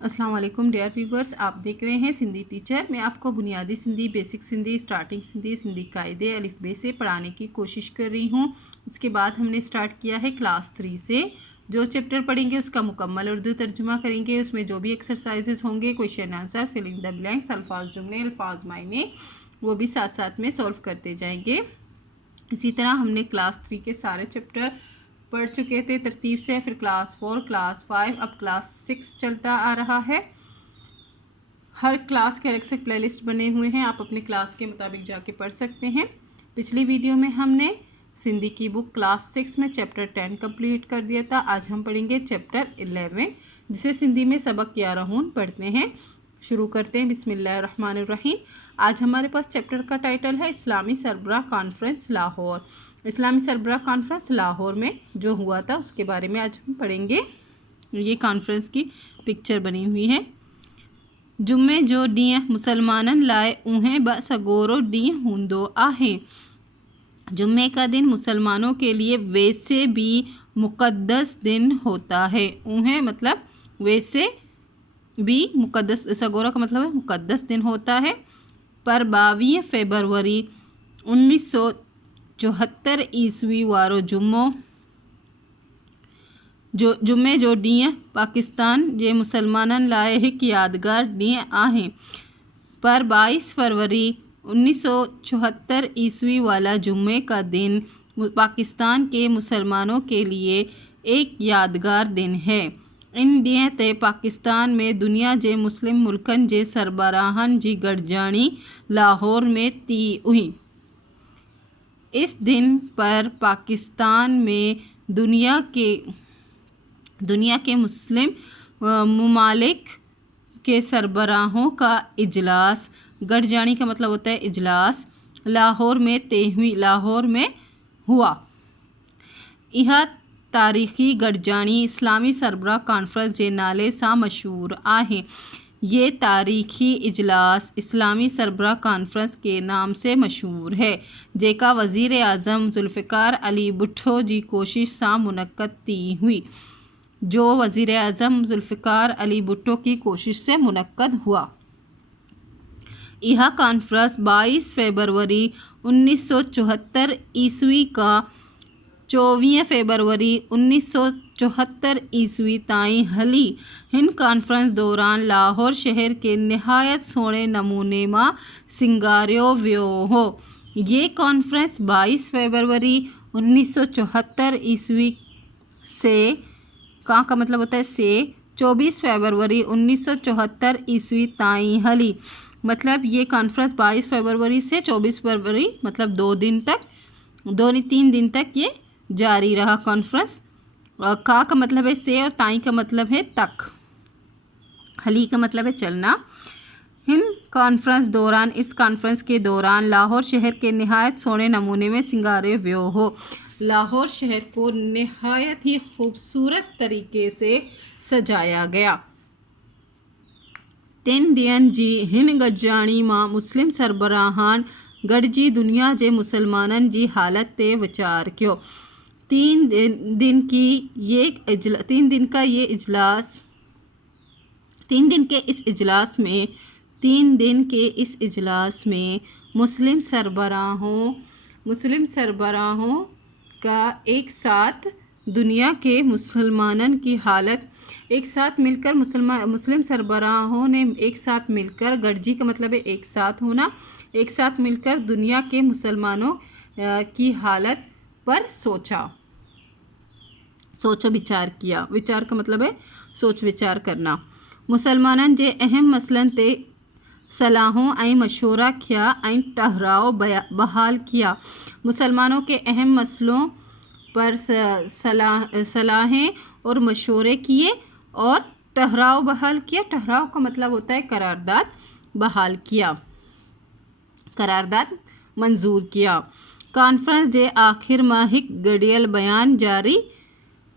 अस्सलाम वालेकुम dear viewers, आप देख रहे हैं सिंधी टीचर। मैं आपको बुनियादी सिंधी, बेसिक सिंधी, स्टार्टिंग सिंधी, सिंधी कायदे अलिफ बे से पढ़ाने की कोशिश कर रही हूँ। उसके बाद हमने स्टार्ट किया है क्लास 3 से। जो चैप्टर पढ़ेंगे उसका मुकम्मल उर्दू तर्जुमा करेंगे। उसमें जो भी एक्सरसाइजेज होंगे, question answer, fill in the blanks, अल्फाज जुमले, अल्फाज मायने, वो भी साथ साथ में सॉल्व करते जाएंगे। इसी तरह हमने क्लास 3 के सारे चैप्टर पढ़ चुके थे तरतीब से। फिर क्लास 4, क्लास 5, अब क्लास 6 चलता आ रहा है। हर क्लास के अलग से प्लेलिस्ट बने हुए हैं, आप अपने क्लास के मुताबिक जाके पढ़ सकते हैं। पिछली वीडियो में हमने सिंधी की बुक क्लास 6 में चैप्टर 10 कंप्लीट कर दिया था। आज हम पढ़ेंगे चैप्टर 11, जिसे सिंधी में सबक 11 पढ़ते हैं। शुरू करते हैं। बिस्मिल्लाहिर्रहमानिर्रहीम। आज हमारे पास चैप्टर का टाइटल है इस्लामी सरबराह कॉन्फ्रेंस लाहौर। इस्लामी सरबराह कॉन्फ्रेंस लाहौर में जो हुआ था उसके बारे में आज हम पढ़ेंगे। ये कॉन्फ्रेंस की पिक्चर बनी हुई है। जुम्मे जो ॾींहुं मुसलमानन लाए उहें ब सगोरो ॾींहुं हूंदो आहे। जुम्मे का दिन मुसलमानों के लिए वैसे भी मुक़द्दस दिन होता है। उहें मतलब वैसे भी मुक़द्दस, सगोरा का मतलब है मुक़द्दस दिन होता है। पर 22 फरवरी 1974 ईस्वी वारो जुम्मो जुम्मे जो ॾींहुं पाकिस्तान जे मुसलमाननि लाइ हिकु यादगार ॾींहुं आहे। पर 22 फरवरी 1974 ईस्वी वाला जुम्मे का दिन पाकिस्तान के मुसलमानों के लिए एक यादगार दिन है। इन ॾींहं ते पाकिस्तान में दुनिया जे मुस्लिम मुल्कनि जे सरबराहनि जी गॾिजाणी लाहौर में थी हुई। इस दिन पर पाकिस्तान में दुनिया के मुस्लिम ममालिक के सरबराहों का इजलास, गठजानी का मतलब होता है इजलास, लाहौर में हुआ। यह तारीख़ी गठजानी इस्लामी सरबराह कॉन्फ्रेंस जे नाले सां मशहूर आहे। ये तारीख़ी इजलास इस्लामी सरबराह कॉन्फ्रेंस के नाम से मशहूर है, जेका वज़ीर आज़म ज़ुल्फ़िकार अली भुट्टो जी कोशिश सां मुनक़द थी हुई। जो वज़ीर आज़म ज़ुल्फ़िकार अली भुट्टो की कोशिश से मुनक़द हुआ। यह कॉन्फ्रेंस 22 फरवरी 1974 ईस्वी का 24 फरवरी 1974 ईस्वी ताईं हली। हिन कॉन्फ्रेंस दौरान लाहौर शहर के नहायत सोने नमूने मां सिंगारियो वियो हो। ये कॉन्फ्रेंस 22 फरवरी 1974 ईस्वी से का मतलब होता है से 24 फरवरी 1974 ईस्वी ताईं हली। मतलब ये कॉन्फ्रेंस 22 फरवरी से 24 फरवरी मतलब 3 दिन तक ये जारी रहा कॉन्फ्रेंस। का मतलब है से और ताई का मतलब है तक। हली का मतलब है चलना। इस कॉन्फ्रेंस के दौरान लाहौर शहर के नहायत सोने नमूने में सिंगारे वियो हो। लाहौर शहर को नहायत ही खूबसूरत तरीके से सजाया गया। 3 ॾींहंनि जी हिन गॾिजाणी मां मुस्लिम सरबराहान गॾिजी दुनिया जे मुसलमाननि जी हालत ते वीचार कयो। 3 दिन के इस इजलास में मुस्लिम सरबराहों का एक साथ दुनिया के मुसलमानन की हालत एक साथ मिलकर मुस्लिम सरबराहों ने एक साथ मिलकर, गठजी का मतलब है एक साथ होना, एक साथ मिलकर दुनिया के मुसलमानों की हालत पर सोचो विचार किया। विचार का मतलब है सोच विचार करना। मुसलमानन जे अहम मसलन ते सलाहों ऐं मशवरा किया ऐं ठहराव बहाल किया। मुसलमानों के अहम मसलों पर सलाहें और मशवरे किए और ठहराव बहाल किया। ठहराव का मतलब होता है करारदाद, बहाल किया, करारदाद मंजूर किया। कॉन्फ्रेंस जे आखिर में एक गडियल बयान जारी।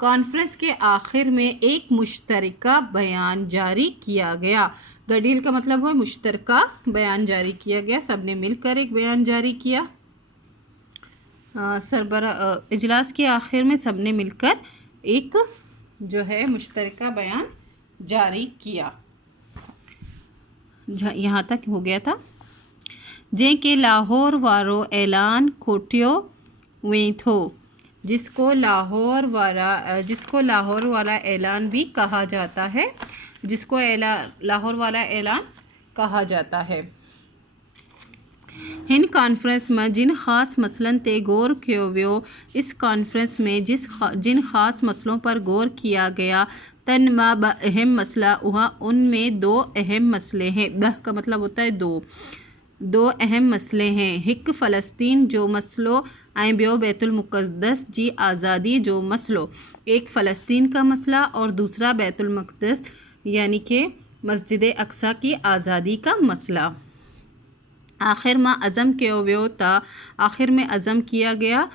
कॉन्फ्रेंस के आखिर में एक मुश्तरका बयान जारी किया गया। गडील का मतलब है मुश्तरका बयान जारी किया गया। सबने मिलकर एक बयान जारी किया। इजलास के आखिर में सबने मिलकर एक जो है मुश्तरका बयान जारी किया। यहाँ तक हो गया था। जे के लाहौर वारो ऐलान खोटियो वे थो, जिसको लाहौर वाला ऐलान भी कहा जाता है, जिसको लाहौर वाला ऐलान कहा जाता है। हिन कॉन्फ्रेंस में जिन ख़ास मसलन ते गौर किया वियो, इस कॉन्फ्रेंस में जिन ख़ास मसलों पर गौर किया गया, तन मा ब अहम मसला हुआ, उनमें दो अहम मसले हैं। बह का मतलब होता है दो अहम मसले हैं। हिक फ़लस्तीन जो मसलो ऐं ॿियो बैतुल मुक़द्दस जी आज़ादी जो मसलो। एक फ़लस्तीन का मसला और दूसरा बैतुल मुक़द्दस यानी कि मस्जिद अक्सा की आज़ादी का मसला। आखिर में अज़म कियो वियो था, आखिर में अज़म किया गया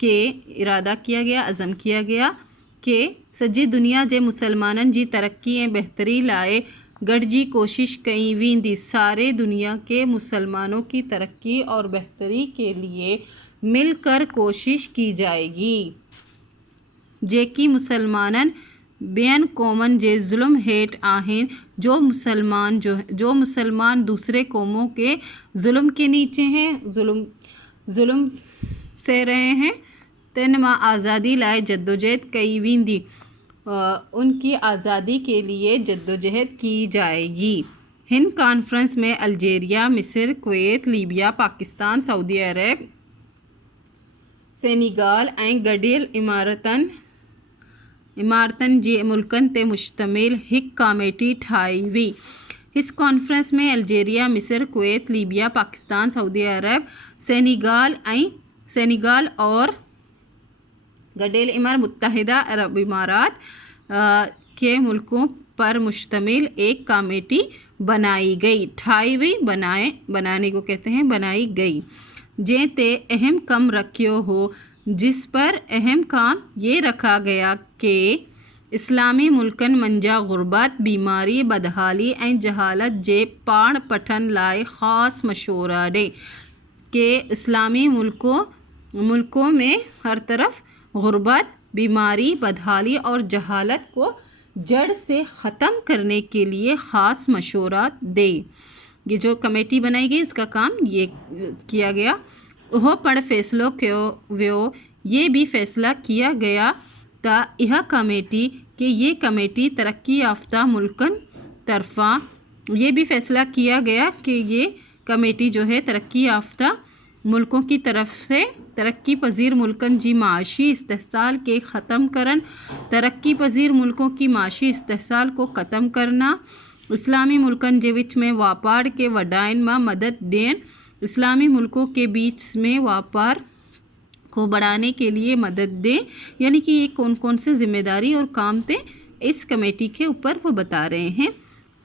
कि इरादा किया गया, अज़म किया गया कि सॼी दुनिया जे मुसलमाननि जी तरक्की ऐं बहितरी लाइ गॾिजी कोशिश कई वेंदी। सारे दुनिया के मुसलमानों की तरक्की और बेहतरी के लिए मिलकर कोशिश की जाएगी। जेकी मुसलमाननि ॿियनि क़ौमनि जे ज़ुल्म हेठि आहिनि, जो मुसलमान दूसरे कौमों के ज़ुल्म के नीचे हैं, ज़ुल्म से रहे हैं, तिन मां आज़ादी लाइ जद्दोजहद कई वेंदी, उनकी आज़ादी के लिए जद्दोजहद की जाएगी। हिन कॉन्फ्रेंस में अल्जीरिया, मिस्र, कुवैत, लीबिया, पाकिस्तान, सऊदी अरब, सेनेगाल ऐं गॾियल इमारतनि जे मुल्कनि ते मुश्तमिल हिकु कमेटी ठाही हुई। इस कॉन्फ्रेंस में अल्जीरिया, मिस्र, कुवैत, लीबिया, पाकिस्तान, सऊदी अरब, सेनेगाल और गॾियल मुत्तहिदा अरब इमारात के मुल्कों पर मुश्तमिल एक कमेटी बनाई गई। ठाही हुई, बनाने को कहते हैं, बनाई गई। जे ते अहम कम रखियो हो, जिस पर अहम काम ये रखा गया कि इस्लामी मुल्कनि मंझा गुरबत, बीमारी, बदहाली ऐं जहालत जे पाण पठन लाइ ख़ासि मशवरा ॾे कि इस्लामी मुल्कों में हर तरफ गुरबत, बीमारी, बदहाली और जहालत को जड़ से ख़त्म करने के लिए ख़ास मशवरा दे। ये जो कमेटी बनाई गई उसका काम ये किया गया। वह पर फैसलो कयो वियो, ये भी फैसला किया गया था यह कमेटी कि ये कमेटी तरक्की याफ्ता मुल्कन तरफा, ये भी फैसला किया गया कि ये कमेटी जो है तरक्की याफ्ता मुल्कों की तरफ से तरक्की पजीर मुल्कन जी माशी इस्तेहसाल के ख़त्म करन, तरक्की पजीर मुल्कों की माशी इस्तेहसाल को ख़त्म करना, इस्लामी मुल्कन जे विच में व्यापार के वधाइण में मदद देन, इस्लामी मुल्कों के बीच में व्यापार को बढ़ाने के लिए मदद दें। यानी कि ये कौन कौन से जिम्मेदारी और काम थे इस कमेटी के ऊपर वो बता रहे हैं।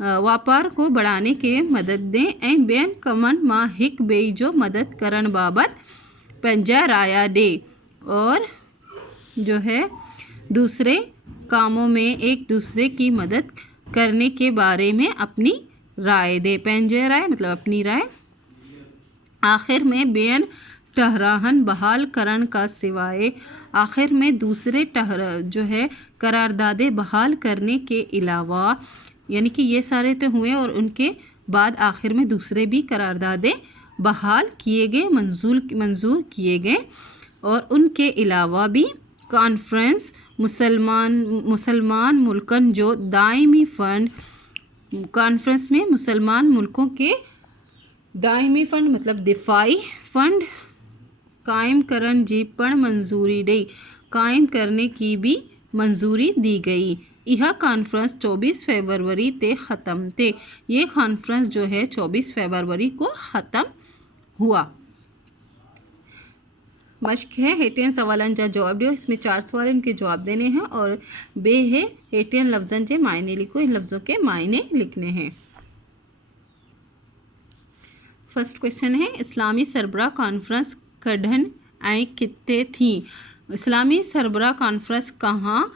व्यापार को बढ़ाने के मदद दें ऐं ॿियनि कमनि मां हिक ॿिए जो मदद करण बाबत पंहिंजा राया ॾे, और जो है दूसरे कामों में एक दूसरे की मदद करने के बारे में अपनी राय दे। पंहिंजे राय मतलब अपनी राय। आखिर में ॿियनि टहराहन बहाल करण का सिवाय, आखिर में दूसरे जो है करारदादे बहाल करने के अलावा, यानी कि ये सारे तो हुए और उनके बाद आखिर में दूसरे भी करारदादे बहाल किए गए, मंजूर किए गए। और उनके अलावा भी कॉन्फ्रेंस मुसलमान मुल्कन जो दायमी फ़ंड, कॉन्फ्रेंस में मुसलमान मुल्कों के दायमी फ़ंड मतलब दिफाई फ़ंड कायम करन जी पण मंजूरी दी, कायम करने की भी मंजूरी दी गई। यह कॉन्फ्रेंस 24 फरवरी ते ख़त्म थे। ये कॉन्फ्रेंस जो है 24 फरवरी को ख़त्म हुआ। मश्क है हेठियन सवालन जा जवाब दियो। इसमें 4 सवाल इनके जवाब देने हैं और बे है हेठियन लफ्ज़न जे मायने लिखो। इन लफ्ज़ों के मायने लिखने हैं। फर्स्ट क्वेश्चन है इस्लामी सरबराह कॉन्फ्रेंस कॾहिं ऐं किथे थी। इस्लामी सरबराह कॉन्फ्रेंस कहाँ,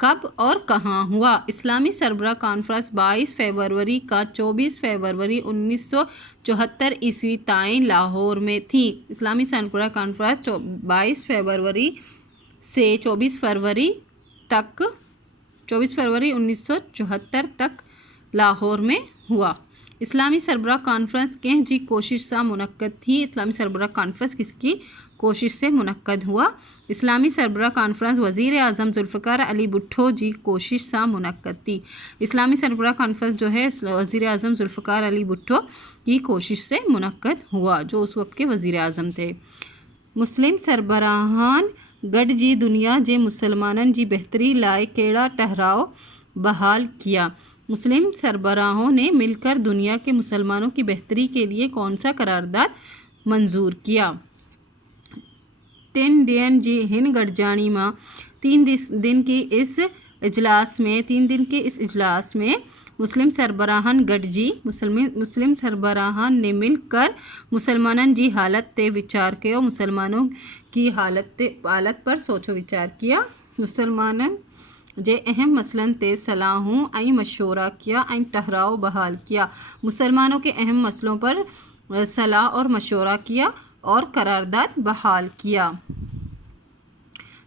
कब और कहाँ हुआ। इस्लामी सरबराह कॉन्फ्रेंस 22 फरवरी का 24 फरवरी 1974 ईस्वी ताईं लाहौर में थी। इस्लामी सरबराह कॉन्फ्रेंस 22 फरवरी से 24 फरवरी 1974 तक लाहौर में हुआ। इस्लामी सरबराह कॉन्फ्रेंस कंहिं जी कोशिश सां मुनक़द थी। इस्लामी सरबराह कॉन्फ्रेंस किसकी कोशिश से मुनक़द हुआ? इस्लामी सरबराह कॉन्फ्रेंस वज़ीर आज़म ज़ुल्फ़िकार अली भुट्टो जी कोशिश सां मुनक़द थी। इस्लामी सरबराह कॉन्फ्रेंस जो है वज़ीर आज़म ज़ुल्फ़िकार अली भुट्टो की कोशिश से मुनक़द हुआ, जो उस वक्त के वज़ीर आज़म थे। मुस्लिम सरबराहान गॾिजी दुनिया जे मुसलमाननि जी बहितरी लाइ कहिड़ा ठहराव बहाल किया? मुस्लिम सरबराहों ने मिलकर दुनिया के मुसलमानों की बेहतरी के लिए कौन सा करारदाद मंजूर किया? 3 ॾींहनि जी हिन गॾिजाणी मां 3 दिन के इस इजलास में मुस्लिम सरबराहन गॾिजी मुस्लिम सरबराहन ने मिलकर मुसलमाननि जी हालत ते वीचार कयो। मुसलमानों की हालत पर सोचो वीचार किया। मुसलमाननि जे अहम मसलन ते सलाहूं ऐं मशवरा किया ऐं ठहराव बहाल किया। मुसलमानों के अहम मसलों पर सलाह और मशवरा किया और करारदाद बहाल किया।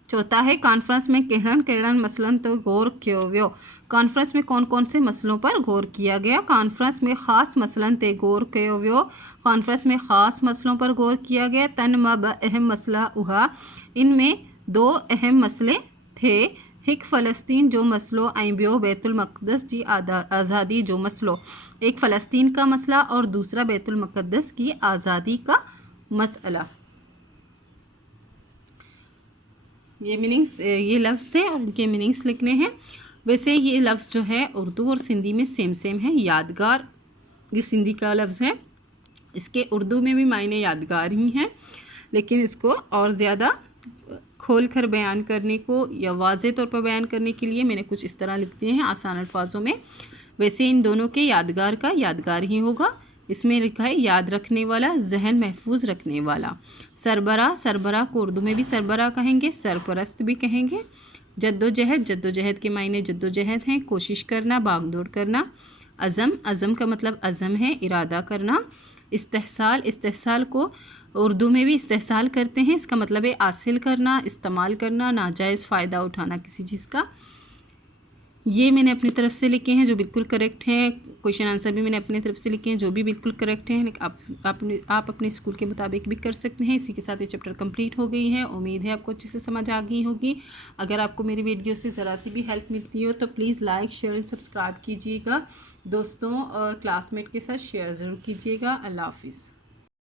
चौथा है कॉन्फ्रेंस में कहिड़नि मसलन ते गौर कियो वियो? कॉन्फ्रेंस में कौन कौन से मसलों पर गौर किया गया? कॉन्फ्रेंस में ख़ास मसलन ते गौर कयो वियो। कॉन्फ्रेंस में ख़ास मसलों पर गौर किया गया। तन मां 2 अहम मसला हुआ। इनमें 2 अहम मसले थे। एक फ़लस्तीन जो मसलो ऐं ॿियो बैतुल मक़दस की आज़ादी जो मसलो। एक फ़लस्तीन का मसला और दूसरा बैतुल मक़दस की आज़ादी का मसला। ये लफ्ज़ थे और उनके मीनिंग्स लिखने हैं। वैसे ये लफ्ज़ जो है उर्दू और सिंधी में सेम है। यादगार ये सिंधी का लफ्ज़ है, इसके उर्दू में भी मायने यादगार ही हैं, लेकिन इसको और ज़्यादा खोल कर बयान करने को या वाज़े तौर पर बयान करने के लिए मैंने कुछ इस तरह लिख दिए हैं आसान अल्फाजों में। वैसे इन दोनों के यादगार का यादगार ही होगा। इसमें लिखा है याद रखने वाला, जहन महफूज रखने वाला। सरबराह को उर्दू में भी सरबराह कहेंगे, सरपरस्त भी कहेंगे। जद्दोजहद के मायने जद्दोजहद हैं, कोशिश करना, भागदौड़ करना। अज़म का मतलब अज़म है, इरादा करना। इस्तेहसाल को उर्दू में भी इस्तेहसाल करते हैं, इसका मतलब है हासिल करना, इस्तेमाल करना, नाजायज़ फ़ायदा उठाना किसी चीज़ का। ये मैंने अपनी तरफ से लिखे हैं जो बिल्कुल करेक्ट हैं। क्वेश्चन आंसर भी मैंने अपनी तरफ से लिखे हैं जो भी बिल्कुल करेक्ट हैं। लेकिन आप अपने स्कूल के मुताबिक भी कर सकते हैं। इसी के साथ ये चैप्टर कंप्लीट हो गई है। उम्मीद है आपको अच्छे से समझ आ गई होगी। अगर आपको मेरी वीडियो से ज़रा सी भी हेल्प मिलती हो तो please like, share and subscribe कीजिएगा। दोस्तों और क्लासमेट के साथ शेयर ज़रूर कीजिएगा। अल्लाह हाफिज़।